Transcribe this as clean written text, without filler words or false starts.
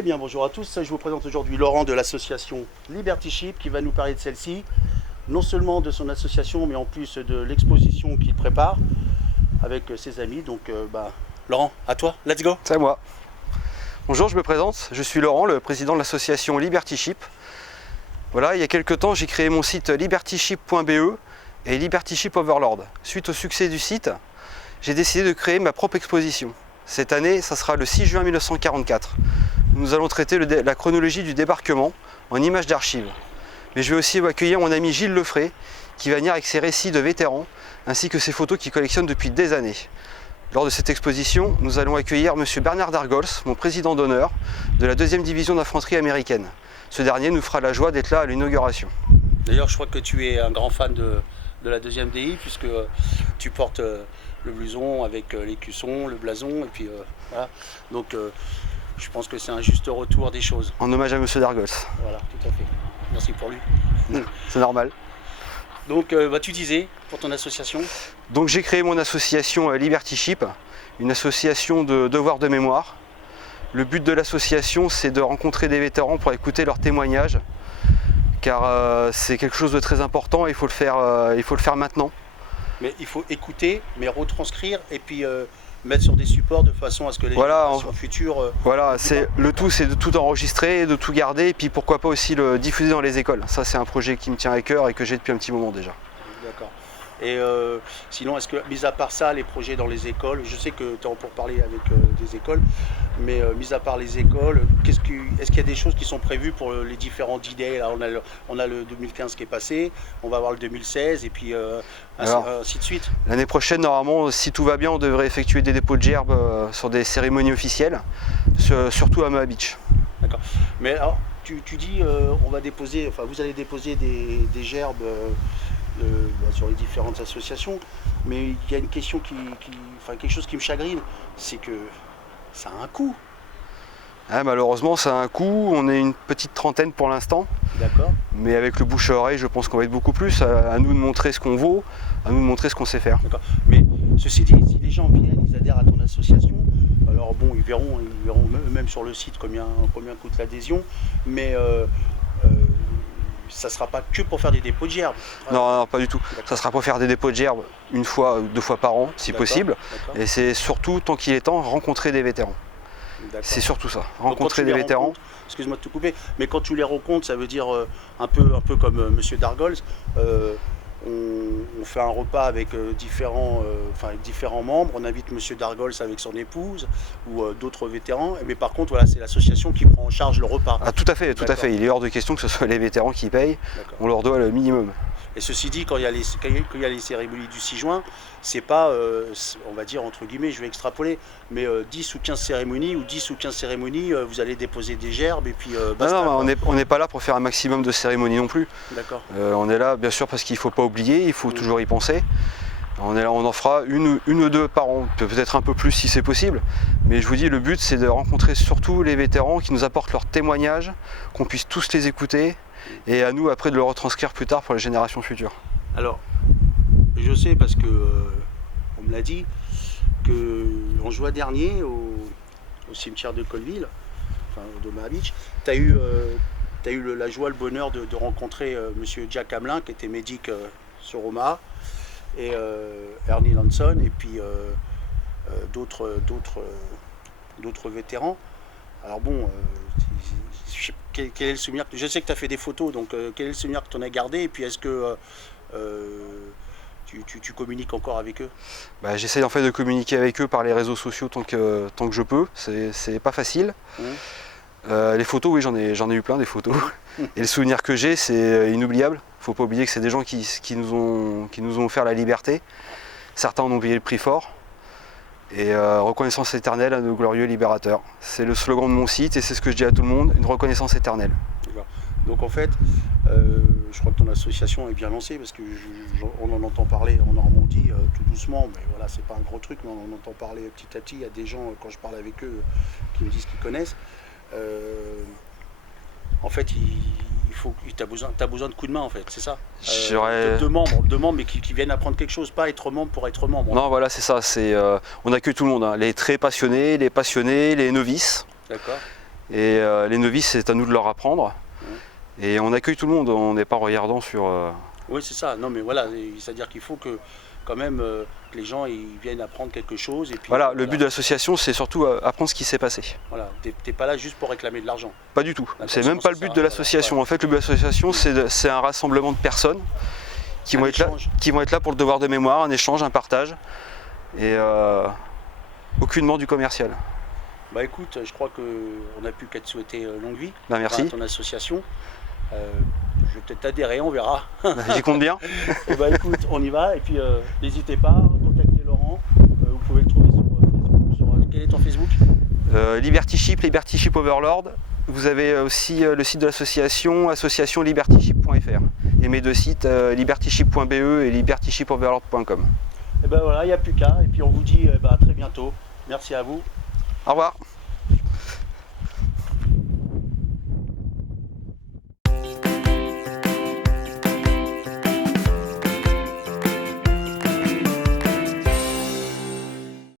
Eh bien bonjour à tous, je vous présente aujourd'hui Laurent de l'association Liberty Ship qui va nous parler de celle-ci, non seulement de son association mais en plus de l'exposition qu'il prépare avec ses amis. Donc Laurent, à toi, let's go. C'est à moi. Bonjour, je me présente, je suis Laurent, le président de l'association Liberty Ship. Voilà, il y a quelques temps j'ai créé mon site libertyship.be et Liberty Ship Overlord. Suite au succès du site, j'ai décidé de créer ma propre exposition. Cette année, ça sera le 6 juin 1944. Nous allons traiter la chronologie du débarquement en images d'archives. Mais je vais aussi accueillir mon ami Gilles Lefray, qui va venir avec ses récits de vétérans, ainsi que ses photos qu'il collectionne depuis des années. Lors de cette exposition, nous allons accueillir M. Bernard Dargols, mon président d'honneur de la 2e division d'infanterie américaine. Ce dernier nous fera la joie d'être là à l'inauguration. D'ailleurs, je crois que tu es un grand fan de la 2e DI, puisque tu portes le blouson avec l'écusson, le blason, et puis voilà. Donc je pense que c'est un juste retour des choses. En hommage à M. Dargols. Voilà, tout à fait. Merci pour lui. C'est normal. Donc tu disais, pour ton association? Donc j'ai créé mon association Liberty Ship, une association de devoir de mémoire. Le but de l'association, c'est de rencontrer des vétérans pour écouter leurs témoignages, car c'est quelque chose de très important et il faut le faire maintenant. Mais il faut écouter, mais retranscrire et puis mettre sur des supports de façon à ce que les générations futures... Voilà, le tout c'est de tout enregistrer, de tout garder et puis pourquoi pas aussi le diffuser dans les écoles. Ça c'est un projet qui me tient à cœur et que j'ai depuis un petit moment déjà. D'accord. Et sinon, est-ce que, mis à part ça, les projets dans les écoles, je sais que tu es en pour parler avec des écoles, mais mis à part les écoles, est-ce qu'il y a des choses qui sont prévues pour les différentes idées? Là, on a le 2015 qui est passé, on va avoir le 2016 et puis ainsi de suite. L'année prochaine, normalement, si tout va bien, on devrait effectuer des dépôts de gerbes sur des cérémonies officielles, surtout à Moa Beach. D'accord. Mais alors, tu dis, on va déposer, enfin vous allez déposer des gerbes sur les différentes associations, mais il y a une question quelque chose qui me chagrine, c'est que ça a un coût. Ah, malheureusement, ça a un coût. On est une petite trentaine pour l'instant. D'accord. Mais avec le bouche à oreille, je pense qu'on va être beaucoup plus. À nous de montrer ce qu'on vaut, à nous de montrer ce qu'on sait faire. D'accord. Mais ceci dit, si les gens viennent, ils adhèrent à ton association, alors bon, ils verront eux-mêmes sur le site combien coûte l'adhésion, mais ça ne sera pas que pour faire des dépôts de gerbes. Non, pas du tout. Ça sera pour faire des dépôts de gerbes une fois, 2 fois par an, si possible. Et c'est surtout, tant qu'il est temps, rencontrer des vétérans. C'est surtout ça, rencontrer des vétérans. Excuse-moi de te couper, mais quand tu les rencontres, ça veut dire un peu comme M. Dargols, on fait un repas avec différents membres, on invite M. Dargols avec son épouse ou d'autres vétérans, mais par contre voilà, c'est l'association qui prend en charge le repas. Ah, tout à fait, il est hors de question que ce soit les vétérans qui payent, on leur doit le minimum. Et ceci dit, quand il y a les cérémonies du 6 juin, c'est pas, on va dire entre guillemets, je vais extrapoler, mais 10 ou 15 cérémonies, vous allez déposer des gerbes et puis basta. Non, on n'est pas là pour faire un maximum de cérémonies non plus. D'accord. On est là bien sûr parce qu'il ne faut pas oublier, il faut toujours y penser. On est là, on en fera une ou 2 par an, peut-être un peu plus si c'est possible. Mais je vous dis, le but c'est de rencontrer surtout les vétérans qui nous apportent leurs témoignages, qu'on puisse tous les écouter. Et à nous après de le retranscrire plus tard pour les générations futures. Alors, je sais parce que on me l'a dit qu'en juin dernier au cimetière de Colville, enfin de Moa Beach, tu as eu la joie, le bonheur de rencontrer monsieur Jack Hamelin qui était médic sur Omaha et Ernie Lanson et puis d'autres vétérans. Alors bon, quel est le souvenir? Je sais que tu as fait des photos, donc quel est le souvenir que tu en as gardé? Et puis est-ce que tu communiques encore avec eux? J'essaie en fait de communiquer avec eux par les réseaux sociaux tant que je peux, c'est pas facile. Les photos, oui, j'en ai eu plein des photos. Et le souvenir que j'ai, c'est inoubliable. Faut pas oublier que c'est des gens qui nous ont offert la liberté. Certains en ont payé le prix fort. Et reconnaissance éternelle à nos glorieux libérateurs. C'est le slogan de mon site et c'est ce que je dis à tout le monde, une reconnaissance éternelle. Donc en fait, je crois que ton association est bien lancée parce qu'on en entend parler en Normandie tout doucement, mais voilà, c'est pas un gros truc, mais on en entend parler petit à petit. Il y a des gens, quand je parle avec eux, qui me disent qu'ils connaissent. En fait, tu as besoin de coups de main, en fait, c'est ça. De membres, mais qui viennent apprendre quelque chose, pas être membre pour être membre. Non, voilà, c'est ça. On accueille tout le monde, hein. Les très passionnés, les novices. D'accord. Et les novices, c'est à nous de leur apprendre. Et on accueille tout le monde, on n'est pas regardant sur... Oui, c'est ça. Non, mais voilà, c'est-à-dire qu'il faut que quand même que les gens ils viennent apprendre quelque chose. Et puis, voilà, le but de l'association, c'est surtout apprendre ce qui s'est passé. Voilà, t'es pas là juste pour réclamer de l'argent. Pas du tout. C'est même pas le but de l'association. En fait, le but de l'association, c'est un rassemblement de personnes qui vont être là pour le devoir de mémoire, un échange, un partage. Et aucunement du commercial. Bah écoute, je crois qu'on n'a plus qu'à te souhaiter longue vie. Bah, merci. À ton association. Je vais peut-être adhérer, on verra. J'y compte bien. Et bah écoute, on y va. Et puis n'hésitez pas à contacter Laurent. Vous pouvez le trouver sur Facebook. Quel est ton Facebook? Liberty Ship Overlord. Vous avez aussi le site de l'association, associationlibertyship.fr. Et mes deux sites, libertyship.be et libertyshipoverlord.com. Et ben voilà, il n'y a plus qu'à. Et puis on vous dit à très bientôt. Merci à vous. Au revoir.